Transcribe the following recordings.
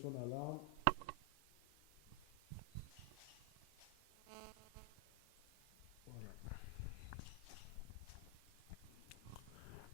téléphone alarme.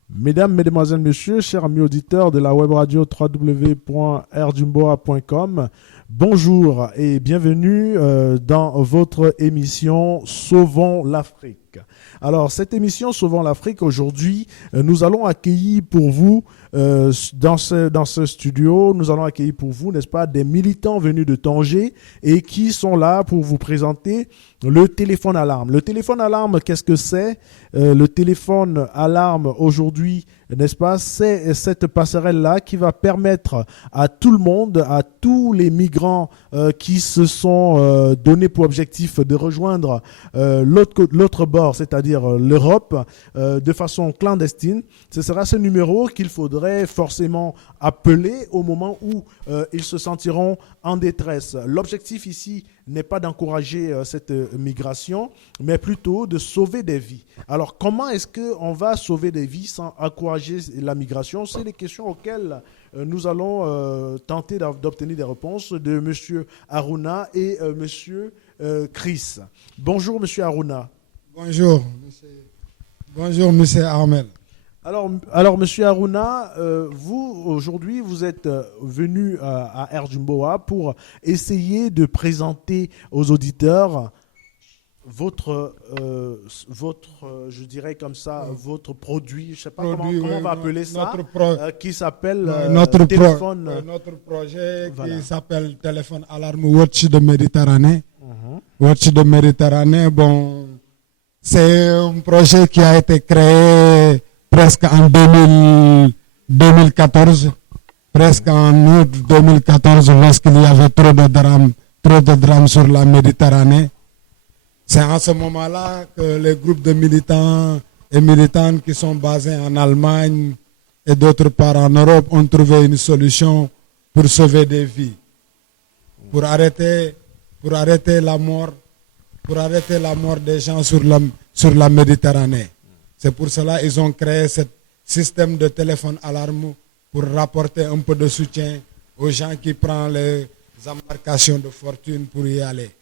Mesdames, Mesdemoiselles, Messieurs, chers amis auditeurs de la web radio www.rdjumboa.com, bonjour et bienvenue dans votre émission Sauvons l'Afrique. Alors, cette émission Sauvons l'Afrique, aujourd'hui, nous allons accueillir pour vous, dans ce studio, nous allons accueillir pour vous, n'est-ce pas, des militants venus de Tanger et qui sont là pour vous présenter le téléphone alarme. Le téléphone alarme, qu'est-ce que c'est ? Le téléphone alarme aujourd'hui, n'est-ce pas, c'est cette passerelle-là qui va permettre à tout le monde, à tous les migrants qui se sont donnés pour objectif de rejoindre l'autre bord, c'est-à-dire l'Europe, de façon clandestine. Ce sera ce numéro qu'il faudrait forcément appeler au moment où ils se sentiront en détresse. L'objectif ici n'est pas d'encourager cette migration, mais plutôt de sauver des vies. Alors, comment est-ce qu'on va sauver des vies sans encourager la migration ? C'est les questions auxquelles nous allons tenter d'obtenir des réponses de M. Haruna et M. Chris. Bonjour, M. Haruna. Bonjour, M. Armel. Alors, Monsieur Haruna, vous, aujourd'hui, vous êtes venu à Rdjumboa pour essayer de présenter aux auditeurs votre je dirais comme ça, votre produit, je ne sais pas comment on va appeler ça, qui s'appelle téléphone. Notre projet voilà. Qui s'appelle Téléphone Alarme Watch de Méditerranée. Watch de Méditerranée, bon, c'est un projet qui a été créé presque en 2014, presque en août 2014, lorsqu'il y avait trop de drames sur la Méditerranée. C'est en ce moment-là que les groupes de militants et militantes qui sont basés en Allemagne et d'autre part en Europe ont trouvé une solution pour sauver des vies, pour arrêter la mort des gens sur la Méditerranée. C'est pour cela qu'ils ont créé ce système de téléphone alarme pour rapporter un peu de soutien aux gens qui prennent les embarcations de fortune pour y aller.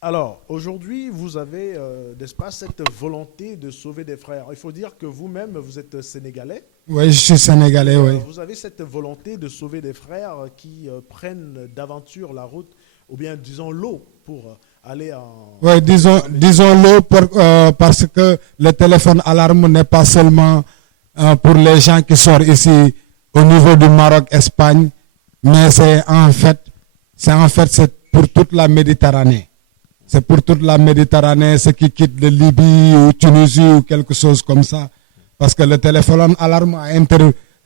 Alors, aujourd'hui, vous avez, n'est-ce pas, cette volonté de sauver des frères. Il faut dire que vous-même, vous êtes sénégalais. Oui, je suis sénégalais, oui. Vous avez cette volonté de sauver des frères qui prennent d'aventure la route, ou bien, disons, l'eau pour aller en... Oui, disons l'eau parce que le téléphone alarme n'est pas seulement pour les gens qui sortent ici au niveau du Maroc, Espagne, mais c'est pour toute la Méditerranée. C'est pour toute la Méditerranée, ceux qui quittent de Libye ou Tunisie ou quelque chose comme ça. Parce que le téléphone alarme a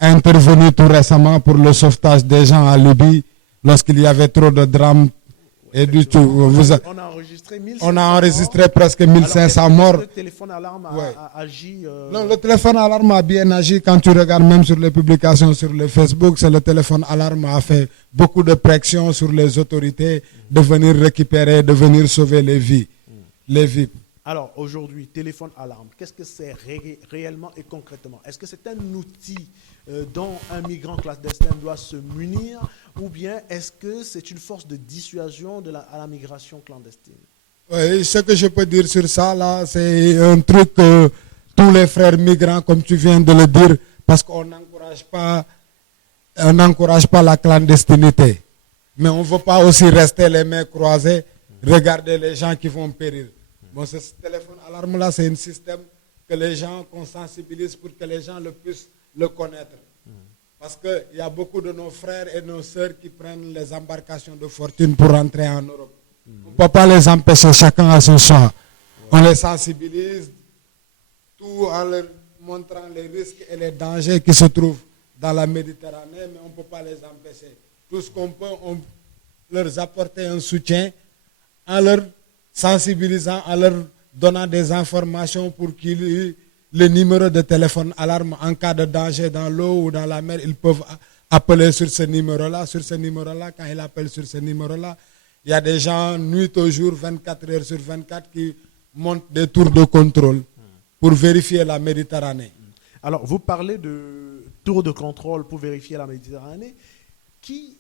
intervenu tout récemment pour le sauvetage des gens à Libye lorsqu'il y avait trop de drames. Et du tout, on a enregistré presque 1500 morts. Le téléphone alarme a agi. Non, le téléphone alarme a bien agi. Quand tu regardes même sur les publications sur le Facebook, c'est le téléphone alarme a fait beaucoup de pression sur les autorités de venir récupérer, de venir sauver les vies. Alors aujourd'hui, téléphone alarme, qu'est-ce que c'est réellement et concrètement? Est-ce que c'est un outil dont un migrant clandestin doit se munir, ou bien est-ce que c'est une force de dissuasion à la migration clandestine? Oui, ce que je peux dire sur ça, là, c'est un truc que tous les frères migrants, comme tu viens de le dire, parce qu'on n'encourage pas la clandestinité. Mais on ne veut pas aussi rester les mains croisées, regarder les gens qui vont périr. Bon, ce téléphone alarme-là, c'est un système que les gens, qu'on sensibilise pour que les gens puissent le connaître. Parce qu'il y a beaucoup de nos frères et nos sœurs qui prennent les embarcations de fortune pour rentrer en Europe. On ne peut pas les empêcher, chacun à son choix. On les sensibilise, tout en leur montrant les risques et les dangers qui se trouvent dans la Méditerranée, mais on ne peut pas les empêcher. Tout ce qu'on peut, on leur apporter un soutien en leur sensibilisant, en leur donnant des informations pour qu'ils aient le numéro de téléphone alarme en cas de danger dans l'eau ou dans la mer. Ils peuvent appeler sur ce numéro-là. Sur ce numéro-là, quand ils appellent sur ce numéro-là, il y a des gens, nuit au jour, 24 heures sur 24, qui montent des tours de contrôle pour vérifier la Méditerranée. Alors, vous parlez de tours de contrôle pour vérifier la Méditerranée. Qui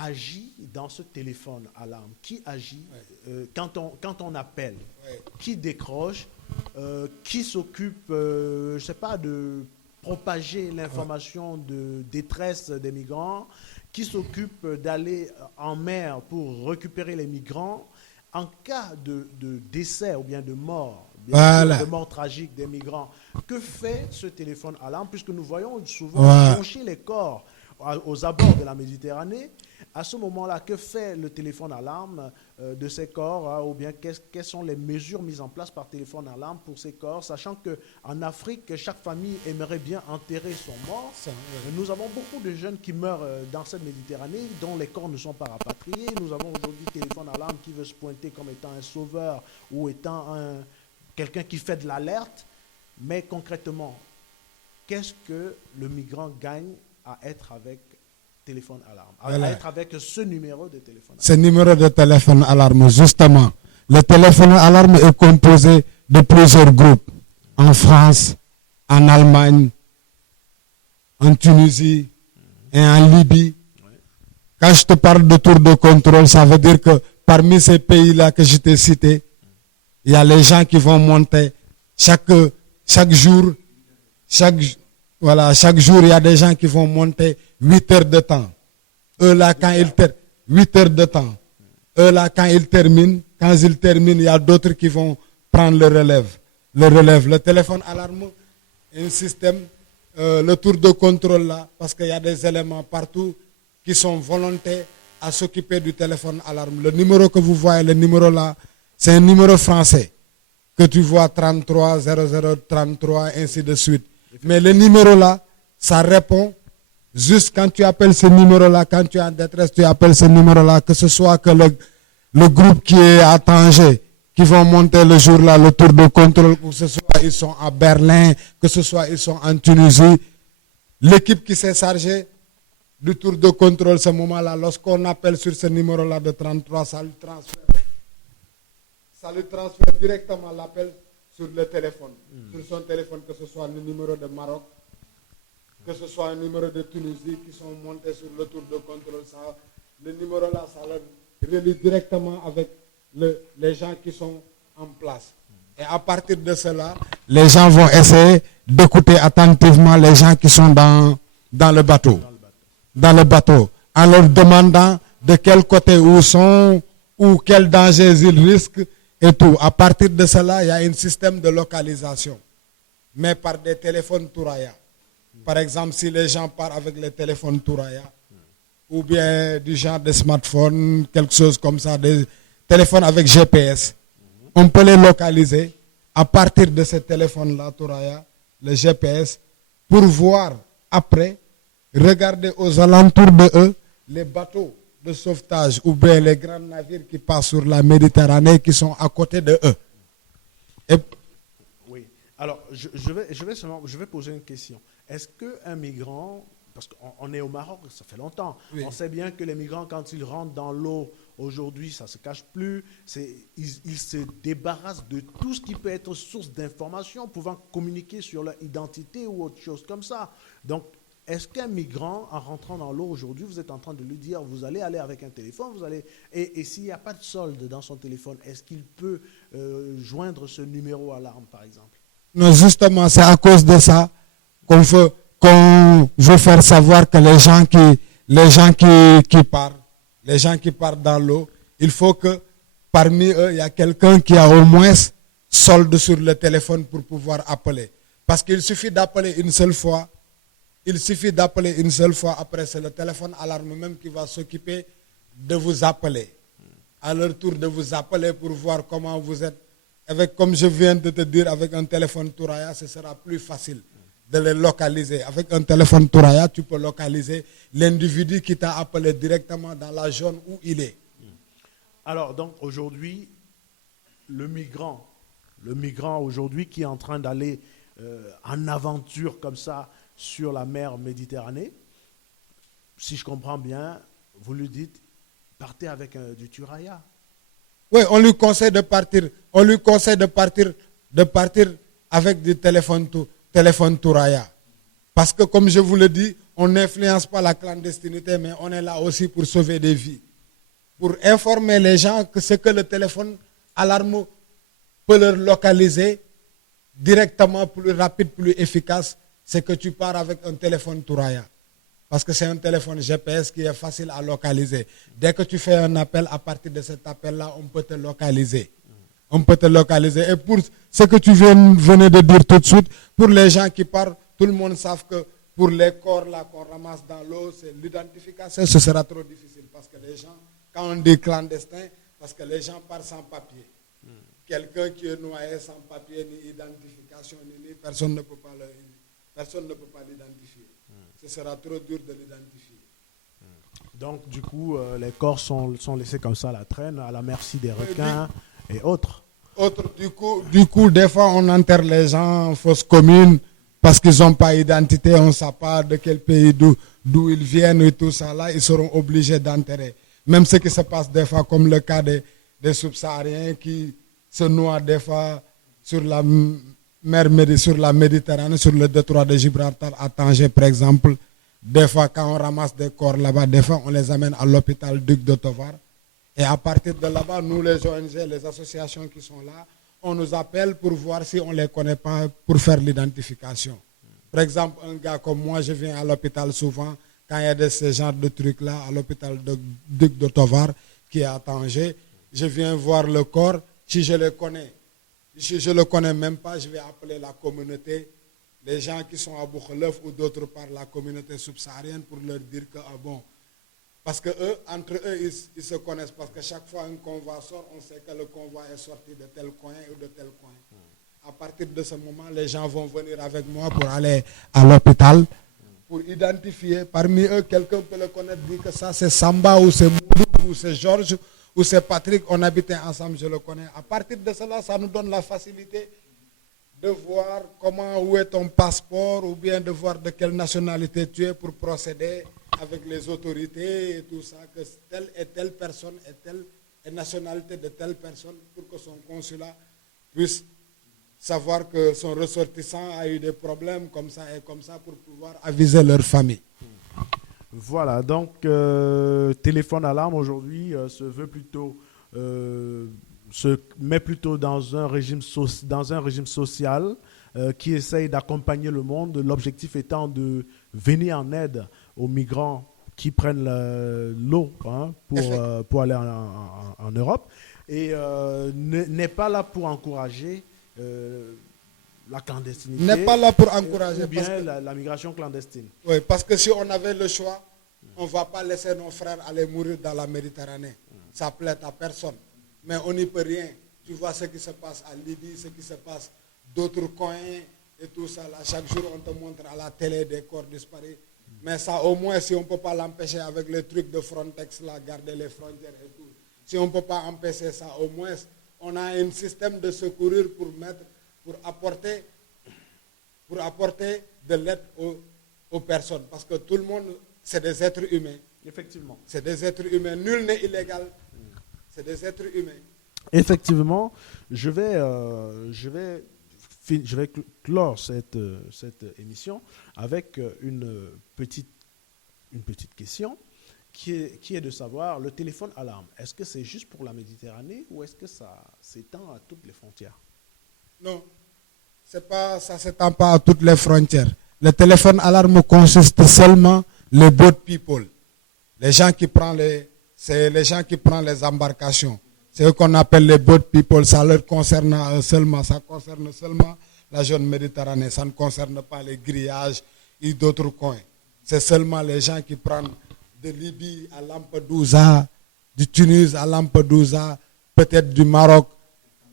agit dans ce téléphone alarme? Qui agit quand on appelle? Ouais. Qui décroche? Qui s'occupe, je ne sais pas, de propager l'information de détresse des migrants? Qui s'occupe d'aller en mer pour récupérer les migrants? En cas de décès ou bien de mort, Voilà. de mort tragique des migrants, que fait ce téléphone alarme? Puisque nous voyons souvent joncher les corps aux abords de la Méditerranée. À ce moment-là, que fait le téléphone alarme de ces corps, ou bien quelles sont les mesures mises en place par téléphone alarme pour ces corps, sachant qu'en Afrique, chaque famille aimerait bien enterrer son mort. Nous avons beaucoup de jeunes qui meurent dans cette Méditerranée, dont les corps ne sont pas rapatriés. Nous avons aujourd'hui téléphone alarme qui veut se pointer comme étant un sauveur ou étant quelqu'un qui fait de l'alerte. Mais concrètement, qu'est-ce que le migrant gagne à être avec téléphone alarme, à être avec ce numéro de téléphone alarme? Ce numéro de téléphone alarme, justement, le téléphone alarme est composé de plusieurs groupes. En France, en Allemagne, en Tunisie et en Libye. Quand je te parle de tour de contrôle, ça veut dire que parmi ces pays-là que je t'ai cités, il y a les gens qui vont monter chaque jour, chaque jour, il y a des gens qui vont monter 8 heures de temps. Eux là, quand ils terminent, 8 heures de temps. Eux là, quand ils terminent, il y a d'autres qui vont prendre le relève. Le téléphone alarme est un système, le tour de contrôle là, parce qu'il y a des éléments partout qui sont volontaires à s'occuper du téléphone alarme. Le numéro que vous voyez, le numéro là, c'est un numéro français que tu vois 33 00 33 ainsi de suite. Mais le numéro là, ça répond juste quand tu appelles ce numéro là, quand tu es en détresse, tu appelles ce numéro là, que ce soit que le groupe qui est à Tanger, qui vont monter le jour là, le tour de contrôle, que ce soit ils sont à Berlin, que ce soit ils sont en Tunisie, l'équipe qui s'est chargée du tour de contrôle ce moment-là, lorsqu'on appelle sur ce numéro là de 33, ça lui transfère directement l'appel sur le téléphone, sur son téléphone, que ce soit le numéro de Maroc, que ce soit un numéro de Tunisie qui sont montés sur le tour de contrôle. Ça, le numéro là, ça le relie directement avec les gens qui sont en place. Et à partir de cela, les gens vont essayer d'écouter attentivement les gens qui sont dans le bateau. Dans le bateau, en leur demandant de quel côté ils sont, ou quel danger ils risquent et tout. À partir de cela, il y a un système de localisation, mais par des téléphones Touraya. Par exemple, si les gens partent avec les téléphones Touraya, ou bien du genre de smartphone, quelque chose comme ça, des téléphones avec GPS, on peut les localiser à partir de ces téléphones-là, Touraya, le GPS, pour voir après, regarder aux alentours de eux les bateaux de sauvetage ou bien les grands navires qui passent sur la Méditerranée qui sont à côté de eux. Oui. Alors, je vais poser une question. Est-ce qu'un migrant, parce qu'on est au Maroc, ça fait longtemps, oui. On sait bien que les migrants, quand ils rentrent dans l'eau, aujourd'hui, ça ne se cache plus, ils se débarrassent de tout ce qui peut être source d'information, pouvant communiquer sur leur identité ou autre chose comme ça. Donc, est-ce qu'un migrant, en rentrant dans l'eau aujourd'hui, vous êtes en train de lui dire, vous allez aller avec un téléphone, et s'il n'y a pas de solde dans son téléphone, est-ce qu'il peut joindre ce numéro alarme, par exemple? Non, justement, c'est à cause de ça qu'on veut faire savoir que les gens qui partent dans l'eau, il faut que parmi eux, il y a quelqu'un qui a au moins solde sur le téléphone pour pouvoir appeler. Parce qu'il suffit d'appeler une seule fois. Après c'est le téléphone alarme même qui va s'occuper de vous appeler. À leur tour de vous appeler pour voir comment vous êtes. Comme je viens de te dire, avec un téléphone Touraya, ce sera plus facile de les localiser. Avec un téléphone Touraya, tu peux localiser l'individu qui t'a appelé directement dans la zone où il est. Alors, donc, aujourd'hui, le migrant aujourd'hui qui est en train d'aller en aventure comme ça sur la mer Méditerranée, si je comprends bien, vous lui dites, partez avec du Touraya. Oui, on lui conseille de partir. On lui conseille de partir avec du téléphone Touraya. Parce que, comme je vous le dis, on n'influence pas la clandestinité, mais on est là aussi pour sauver des vies. Pour informer les gens que ce que le téléphone alarme peut leur localiser directement, plus rapide, plus efficace, c'est que tu pars avec un téléphone Touraya. Parce que c'est un téléphone GPS qui est facile à localiser. Dès que tu fais un appel, à partir de cet appel-là, on peut te localiser. On peut te localiser. Et pour ce que tu venais de dire tout de suite, pour les gens qui partent, tout le monde sait que pour les corps là qu'on ramasse dans l'eau, c'est l'identification, ce sera trop difficile. Parce que les gens, quand on dit clandestin, parce que les gens partent sans papier. Quelqu'un qui est noyé sans papier, ni identification, ni personne ne peut pas l'identifier. Ce sera trop dur de l'identifier. Donc, du coup, les corps sont laissés comme ça à la traîne, à la merci des requins et autres. Du coup, des fois, on enterre les gens en fosse commune parce qu'ils n'ont pas d'identité, on ne sait pas de quel pays, d'où ils viennent et tout ça. Là, ils seront obligés d'enterrer. Même ce qui se passe des fois, comme le cas des subsahariens qui se noient des fois sur la sur la Méditerranée, sur le détroit de Gibraltar, à Tanger par exemple. Des fois, quand on ramasse des corps là-bas, des fois, on les amène à l'hôpital Duc de Tovar. Et à partir de là-bas, nous, les ONG, les associations qui sont là, on nous appelle pour voir si on ne les connaît pas, pour faire l'identification. Par exemple, un gars comme moi, je viens à l'hôpital souvent, quand il y a de ce genre de trucs-là, à l'hôpital de Duc de Tovar, qui est à Tanger, je viens voir le corps, si je le connais. Si je ne le connais même pas, je vais appeler la communauté, les gens qui sont à Boukhoulef ou d'autre part, la communauté subsaharienne, pour leur dire que, ah bon, parce que eux, entre eux, ils se connaissent, parce que chaque fois un convoi sort, on sait que le convoi est sorti de tel coin ou de tel coin. À partir de ce moment, les gens vont venir avec moi pour aller à l'hôpital, pour identifier. Parmi eux, quelqu'un peut le connaître, dire que ça c'est Samba, ou c'est Moudou, ou c'est Georges, ou c'est Patrick, on habitait ensemble, je le connais. À partir de cela, ça nous donne la facilité de voir où est ton passeport, ou bien de voir de quelle nationalité tu es pour procéder avec les autorités et tout ça, que telle et telle personne et telle est nationalité de telle personne, pour que son consulat puisse savoir que son ressortissant a eu des problèmes comme ça et comme ça, pour pouvoir aviser leur famille. Voilà, donc téléphone alarme aujourd'hui se met plutôt dans un régime social qui essaye d'accompagner le monde, l'objectif étant de venir en aide aux migrants qui prennent l'eau pour aller en Europe, et n'est pas là pour encourager la clandestinité. N'est pas là pour encourager. Ou bien la migration clandestine. Oui, parce que si on avait le choix, on ne va pas laisser nos frères aller mourir dans la Méditerranée. Ça plaît à personne. Mais on n'y peut rien. Tu vois ce qui se passe à Libye, ce qui se passe d'autres coins et tout ça. Là, chaque jour, on te montre à la télé des corps disparus. Mais ça, au moins, si on ne peut pas l'empêcher avec les trucs de Frontex, là, garder les frontières et tout. Si on ne peut pas empêcher ça, au moins, on a un système de secourir pour apporter de l'aide aux personnes. Parce que tout le monde, c'est des êtres humains. Effectivement. C'est des êtres humains. Nul n'est illégal. C'est des êtres humains. Effectivement, je vais clore cette émission avec une petite question qui est de savoir, le téléphone alarme, est-ce que c'est juste pour la Méditerranée ou est-ce que ça s'étend à toutes les frontières? Non, ça ne s'étend pas à toutes les frontières. Le téléphone alarme consiste seulement les boat people, les gens qui prennent les embarcations. C'est eux qu'on appelle les boat people. Ça leur concerne seulement. Ça concerne seulement la zone Méditerranée. Ça ne concerne pas les grillages et d'autres coins. C'est seulement les gens qui prennent de Libye à Lampedusa, du Tunis à Lampedusa, peut-être du Maroc,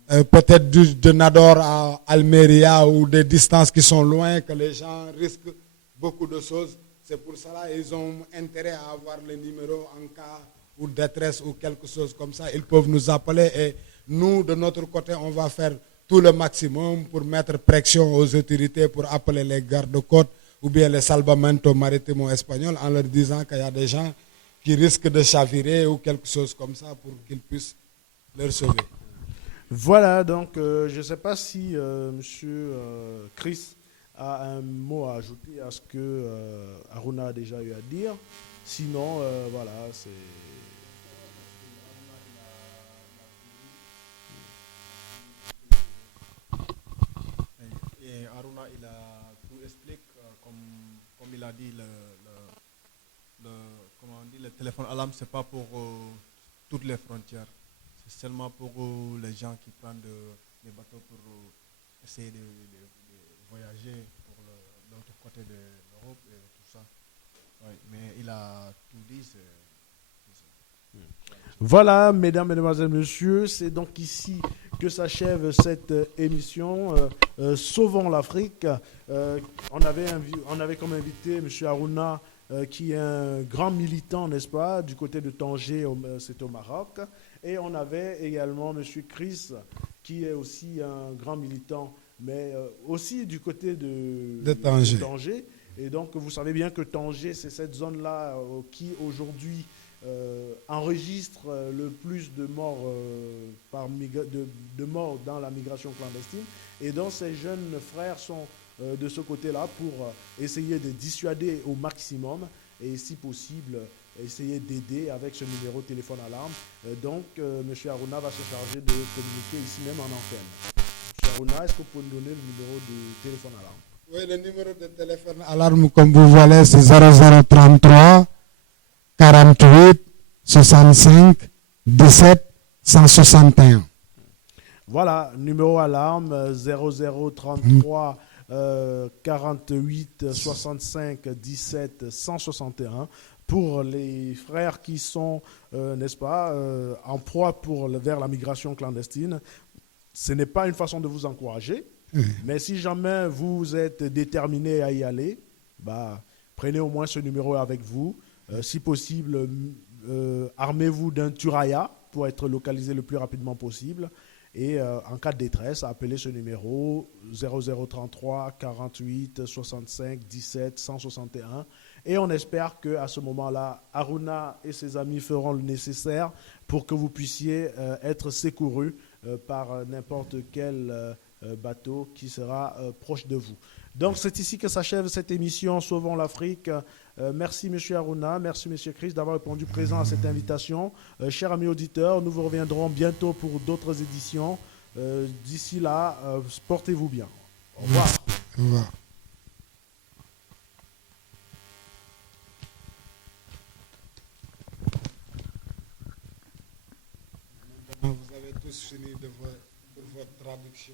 peut-être de Nador à Almeria, ou des distances qui sont loin, que les gens risquent beaucoup de choses. C'est pour cela qu'ils ont intérêt à avoir les numéros en cas ou détresse ou quelque chose comme ça. Ils peuvent nous appeler et nous, de notre côté, on va faire tout le maximum pour mettre pression aux autorités, pour appeler les gardes-côtes ou bien les salvamento maritimo espagnols en leur disant qu'il y a des gens qui risquent de chavirer ou quelque chose comme ça pour qu'ils puissent leur sauver. Voilà, donc je ne sais pas si Monsieur Chris a un mot à ajouter à ce que Aruna a déjà eu à dire. Sinon, voilà, c'est... Et Aruna, il a tout expliqué, comme il a dit, comment on dit, le téléphone alarme, c'est pas pour toutes les frontières. C'est seulement pour les gens qui prennent des bateaux pour essayer de voyager pour l'autre côté de l'Europe et tout ça. Ouais, mais il a tout dit. Voilà, mesdames, mesdemoiselles, messieurs, c'est donc ici que s'achève cette émission Sauvons l'Afrique. On avait comme invité M. Aruna, qui est un grand militant, n'est-ce pas, du côté de Tanger, c'est au Maroc. Et on avait également M. Chris, qui est aussi un grand militant, mais aussi du côté de Tanger. Et donc, vous savez bien que Tanger, c'est cette zone-là qui, aujourd'hui, enregistre le plus de morts, de morts dans la migration clandestine. Et donc, ces jeunes frères sont de ce côté-là pour essayer de dissuader au maximum et, si possible, essayer d'aider avec ce numéro de téléphone alarme. Donc, M. Aruna va se charger de communiquer ici même en antenne. M. Aruna, est-ce que vous pouvez nous donner le numéro de téléphone alarme? Oui, le numéro de téléphone alarme, comme vous voyez, c'est 0033 48 65 17 161. Voilà, numéro alarme 0033 48 65 17 161 pour les frères qui sont, n'est-ce pas, en proie vers la migration clandestine. Ce n'est pas une façon de vous encourager, mais si jamais vous êtes déterminé à y aller, bah, prenez au moins ce numéro avec vous. Si possible, armez-vous d'un Turaya pour être localisé le plus rapidement possible. Et en cas de détresse, appelez ce numéro 0033 48 65 17 161. Et on espère qu'à ce moment-là, Aruna et ses amis feront le nécessaire pour que vous puissiez être secourus par n'importe quel bateau qui sera proche de vous. Donc c'est ici que s'achève cette émission Sauvons l'Afrique. Merci M. Aruna, merci M. Chris d'avoir répondu présent à cette invitation. Chers amis auditeurs, nous vous reviendrons bientôt pour d'autres éditions. D'ici là, portez-vous bien. Au revoir. Au revoir. Vous avez tous fini pour votre traduction.